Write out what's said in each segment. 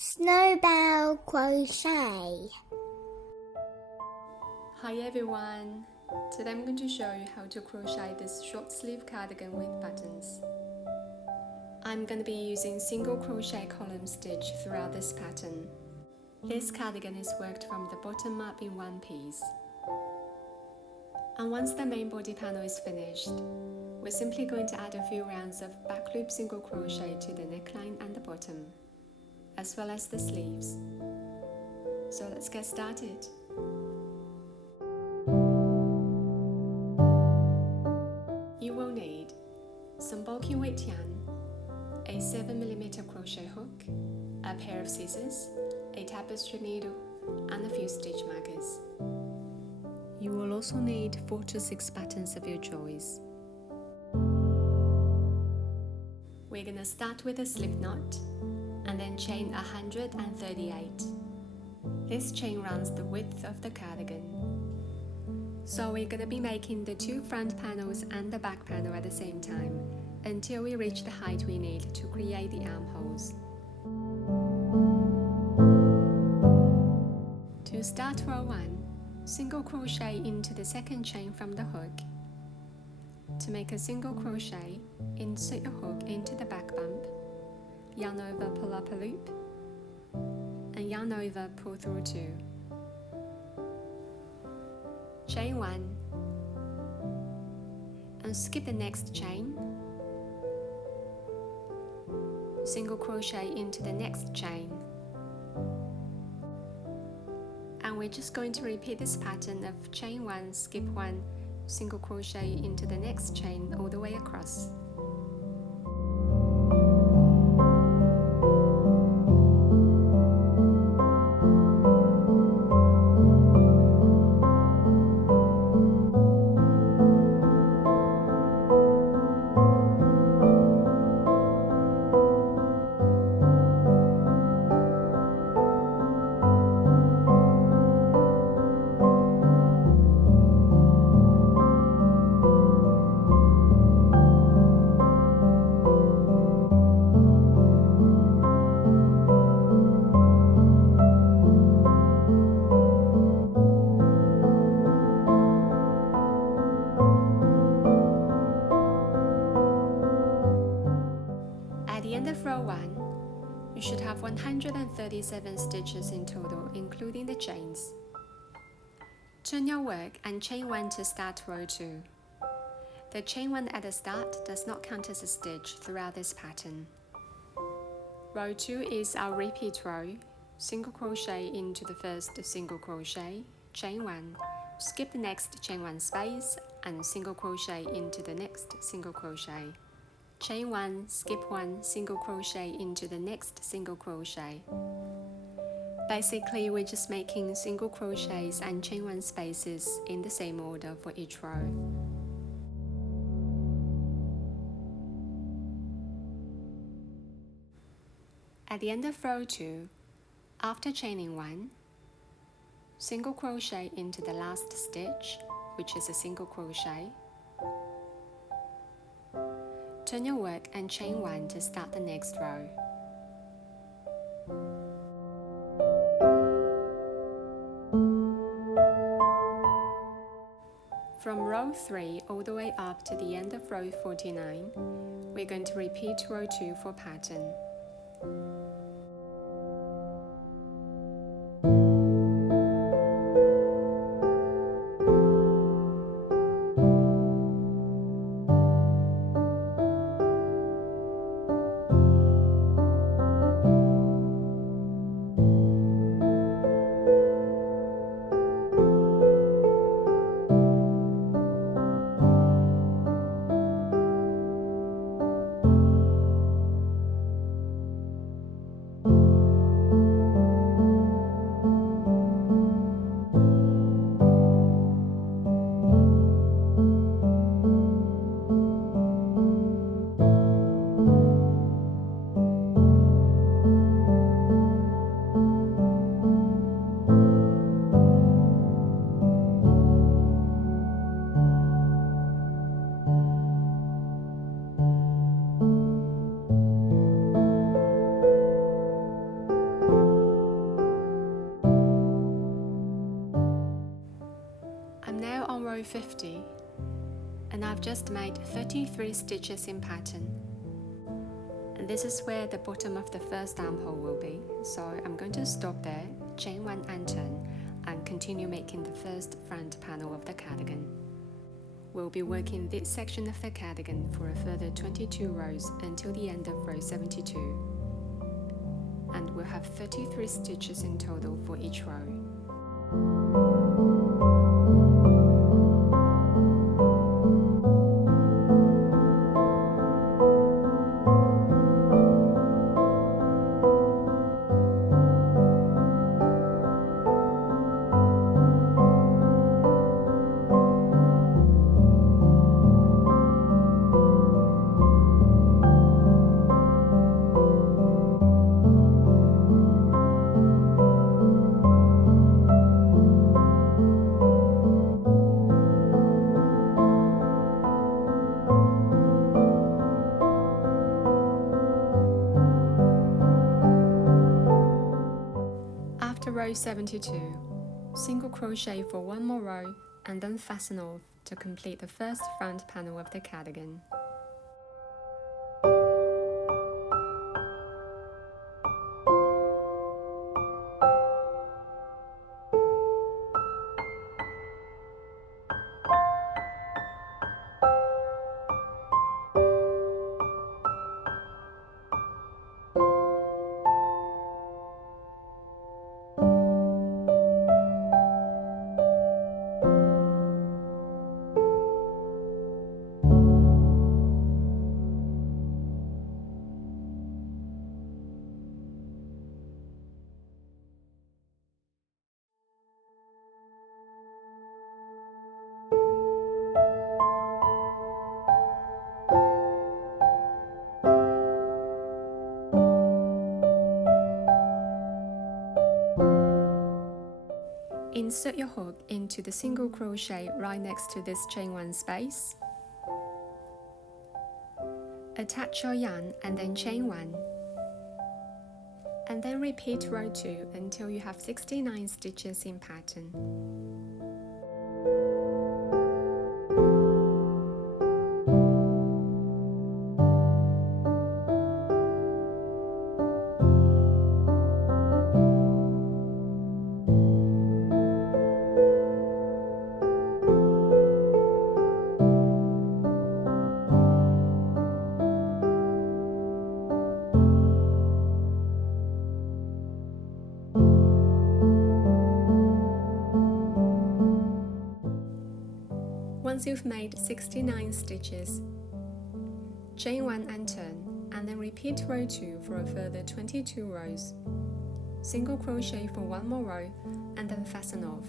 Snowball crochet. Hi everyone! Today I'm going to show you how to crochet this short sleeve cardigan with buttons. I'm going to be using single crochet column stitch throughout this pattern. This cardigan is worked from the bottom up in one piece. And once the main body panel is finished, we're simply going to add a few rounds of back loop single crochet to the neckline and the bottom, as well as the sleeves. So let's get started. You will need some bulky weight yarn, a 7mm crochet hook, a pair of scissors, a tapestry needle, and a few stitch markers. You will also need 4 to 6 buttons of your choice. We're going to start with a slip knot and then chain 138. This chain runs the width of the cardigan. So we're going to be making the 2 front panels and the back panel at the same time until we reach the height we need to create the armholes. To start row 1, single crochet into the second chain from the hook. To make a single crochet, insert your hook into the back bump, yarn over, pull up a loop, and yarn over, pull through 2. Chain 1, and skip the next chain, single crochet into the next chain, and we're just going to repeat this pattern of chain 1, skip 1, single crochet into the next chain all the way across. At the end of row 1, you should have 137 stitches in total, including the chains. Turn your work and chain 1 to start row 2. The chain 1 at the start does not count as a stitch throughout this pattern. Row 2 is our repeat row. Single crochet into the first single crochet, chain 1, skip the next chain 1 space, and single crochet into the next single crochet. Chain 1, skip 1, single crochet into the next single crochet. Basically, we're just making single crochets and chain 1 spaces in the same order for each row. At the end of row 2, after chaining 1, single crochet into the last stitch, which is a single crochet. Turn your work and chain 1 to start the next row. From row 3 all the way up to the end of row 49, we're going to repeat row 2 for pattern. row 50 and I've just made 33 stitches in pattern. And this is where the bottom of the first armhole will be, so I'm going to stop there, chain 1 and turn, and continue making the first front panel of the cardigan. We'll be working this section of the cardigan for a further 22 rows until the end of row 72. And we'll have 33 stitches in total for each row. Row 72, single crochet for one more row and then fasten off to complete the first front panel of the cardigan. Insert your hook into the single crochet right next to this chain 1 space. Attach your yarn and then chain 1. And then repeat row 2 until you have 69 stitches in pattern. Once you've made 69 stitches, chain 1 and turn, and then repeat row 2 for a further 22 rows. Single crochet for one more row and then fasten off.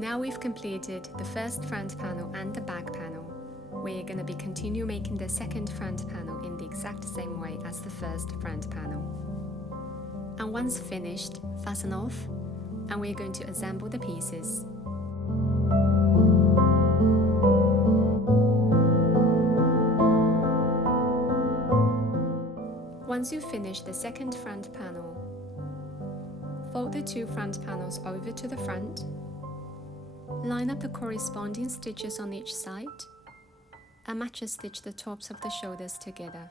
Now we've completed the first front panel and the back panel. We're going to be continue making the second front panel in the exact same way as the first front panel. And once finished, fasten off, and we're going to assemble the pieces. Once you've finished the second front panel, fold the two front panels over to the front. Line up the corresponding stitches on each side and match stitch the tops of the shoulders together.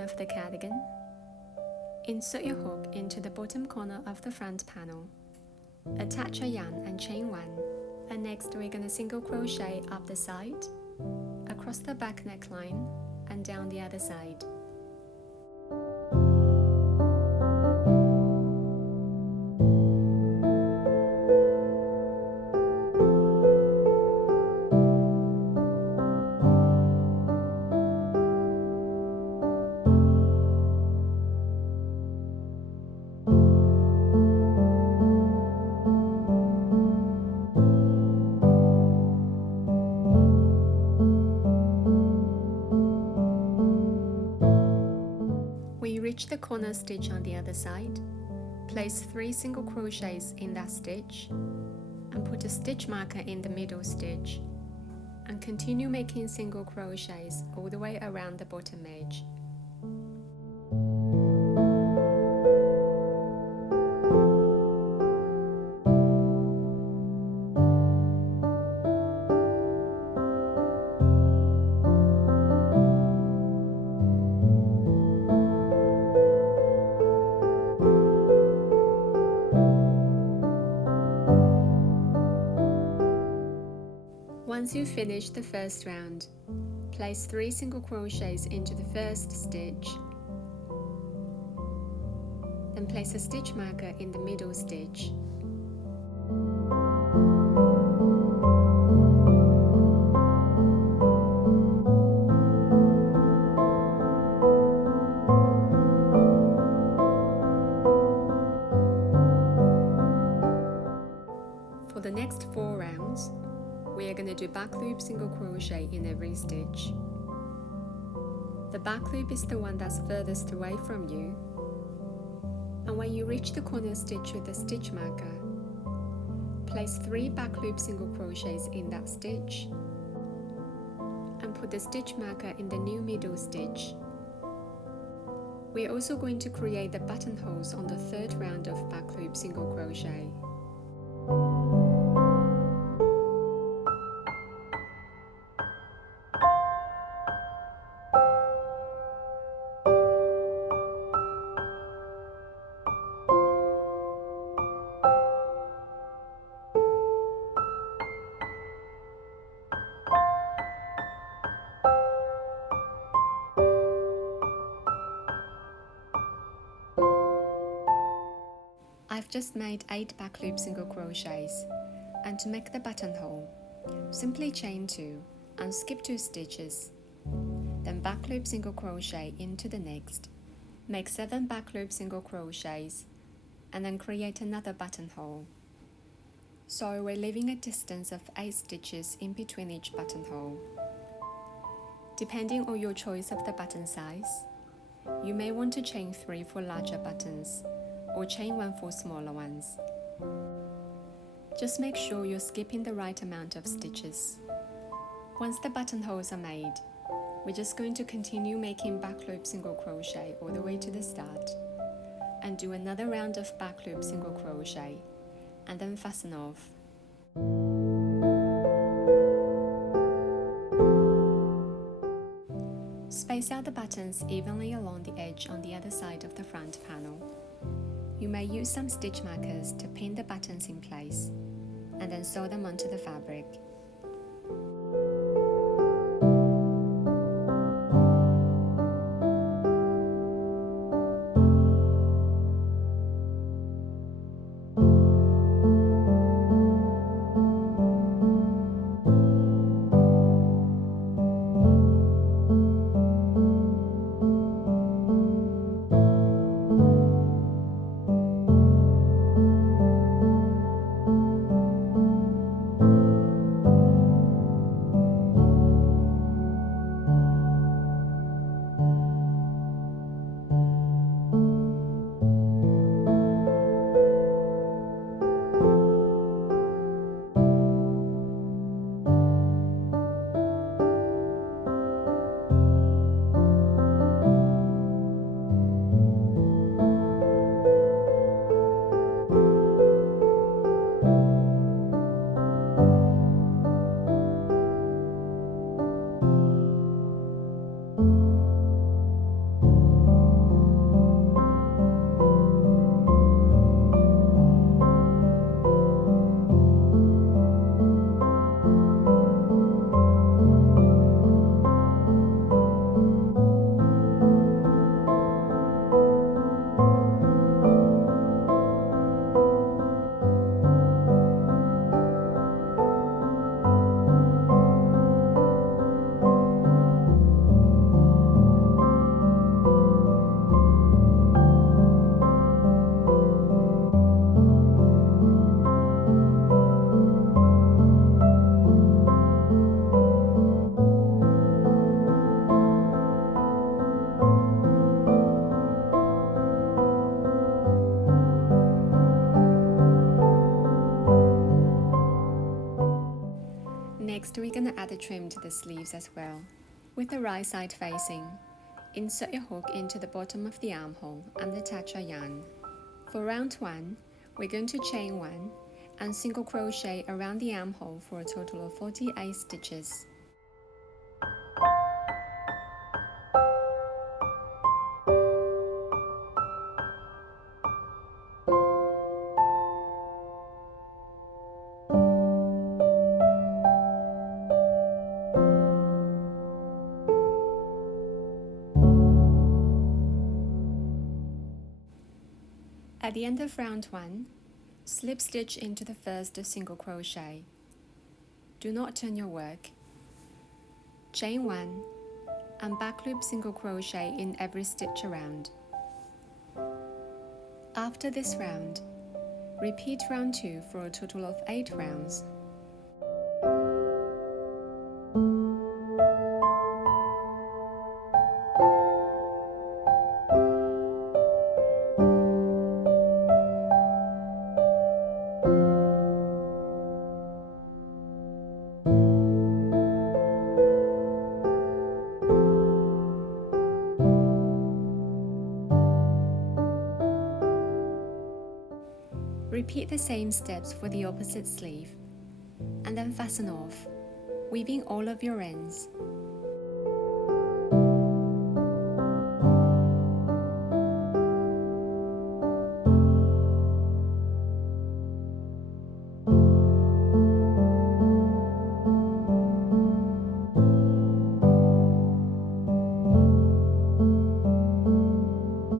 seam of the cardigan. Insert your hook into the bottom corner of the front panel. Attach a yarn and chain 1, and next we're going to single crochet up the side, across the back neckline, and down the other side. Reach the corner stitch on the other side, place 3 single crochets in that stitch, and put a stitch marker in the middle stitch, and continue making single crochets all the way around the bottom edge. Once you finish the first round, place 3 single crochets into the first stitch, then place a stitch marker in the middle stitch. For the next 4 rounds, we are going to do back loop single crochet in every stitch. The back loop is the one that's furthest away from you, and when you reach the corner stitch with the stitch marker, place 3 back loop single crochets in that stitch and put the stitch marker in the new middle stitch. We're also going to create the buttonholes on the 3rd round of back loop single crochet. I've just made 8 back loop single crochets, and to make the buttonhole, simply chain 2 and skip 2 stitches, then back loop single crochet into the next, make 7 back loop single crochets, and then create another buttonhole. So we're leaving a distance of 8 stitches in between each buttonhole. Depending on your choice of the button size, you may want to chain 3 for larger buttons, or chain 1 for smaller ones. Just make sure you're skipping the right amount of stitches. Once the buttonholes are made, we're just going to continue making back loop single crochet all the way to the start, and do another round of back loop single crochet, and then fasten off. Space out the buttons evenly along the edge on the other side of the front panel. You may use some stitch markers to pin the buttons in place, and then sew them onto the fabric. Next, we're going to add a trim to the sleeves as well. With the right side facing, insert your hook into the bottom of the armhole and attach our yarn. For round 1, we're going to chain 1 and single crochet around the armhole for a total of 48 stitches. At the end of round 1, slip stitch into the first single crochet. Do not turn your work. Chain 1 and back loop single crochet in every stitch around. After this round, repeat round 2 for a total of 8 rounds. Repeat the same steps for the opposite sleeve, and then fasten off, weaving all of your ends